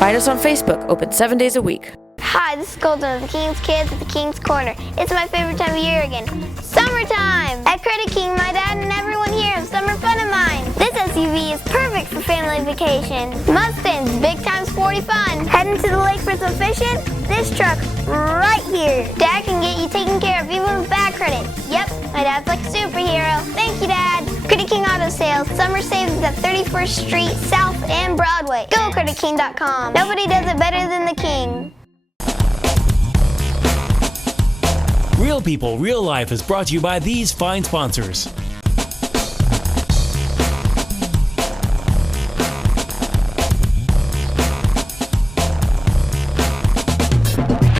Find us on Facebook, open 7 days a week. Hi, this is Golden of the King's Kids at the King's Corner. It's my favorite time of year again. Summertime! At Credit King, my dad and everyone here have summer fun of mine. This SUV is perfect for family vacation. Mustang's big time sporty fun. Heading to the lake for some fishing? This truck right here. Dad can get you taken care of even with bad credit. Yep, my dad's like a superhero. Thank you, Dad. Credit King Auto Sales. Summer savings at 31st Street, South, and Broadway. Go CreditKing.com. Nobody does it better than the King. Real People, Real Life is brought to you by these fine sponsors.